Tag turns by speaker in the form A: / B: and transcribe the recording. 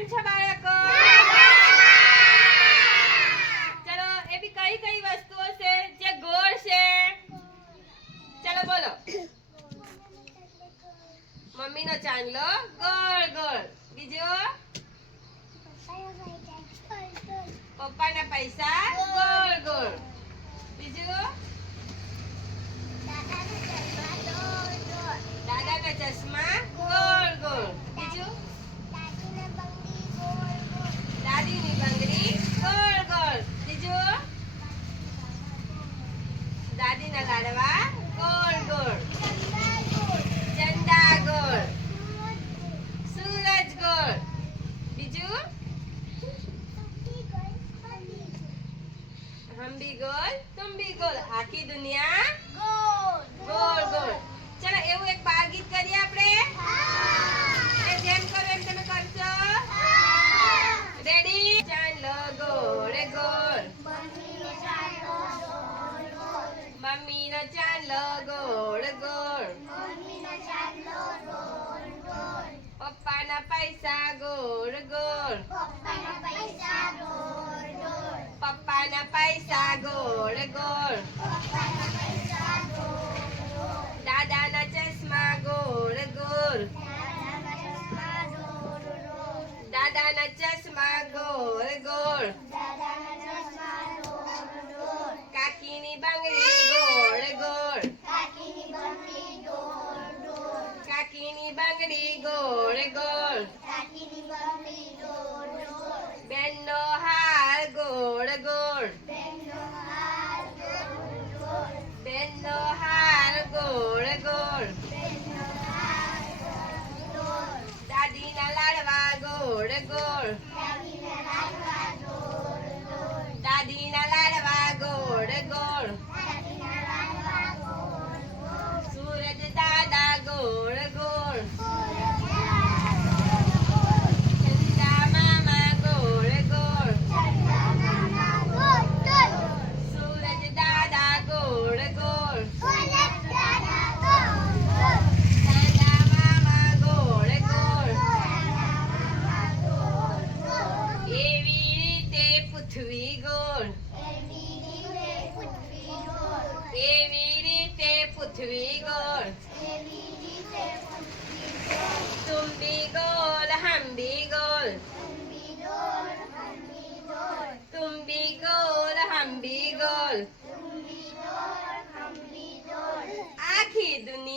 A: કેમ છે બાળકો ચલો એવી કઈ કઈ વસ્તુઓ છે જે ગોળ છે ચલો બોલો મમ્મીનો ચાંદલો ગોળ ગોળ બીજો ના પૈસા ગોળ ગોળ બીજું ટું બી ગોળ તું બી ગોળ હાકી દુનિયા
B: ગોળ ગોળ
A: ચલા એવું એક બાળ ગીત કરીએ આપણે
B: હા
A: કે જેમ કરે એમ તમે કરજો
B: હા
A: રેડી ચાલે ગોળ ગોળ
B: મમ્મી ના ચાલો ગોળ ગોળ
A: મમ્મી ના ચાલે ગોળ ગોળ
B: મમ્મી ના ચાલો ગોળ ગોળ
A: પપ્પા ના પૈસા ગોળ ગોળ
B: પપ્પા
A: পয়সা গোড় গোড় দাদা না চশমা গোড় গোড় দাদা না চশমা গোড় গোড় কাকিনি বাংলি গোড় গোড় কাকিনি বাংলি গোড় গোড় Ahora પૃથ્વી ગોળ એવી રીતે પૃથ્વી ગોળ તુમ ભી ગોલ હમ ભી ગોલ तुम भी गोल हम भी गोल आखी दुनिया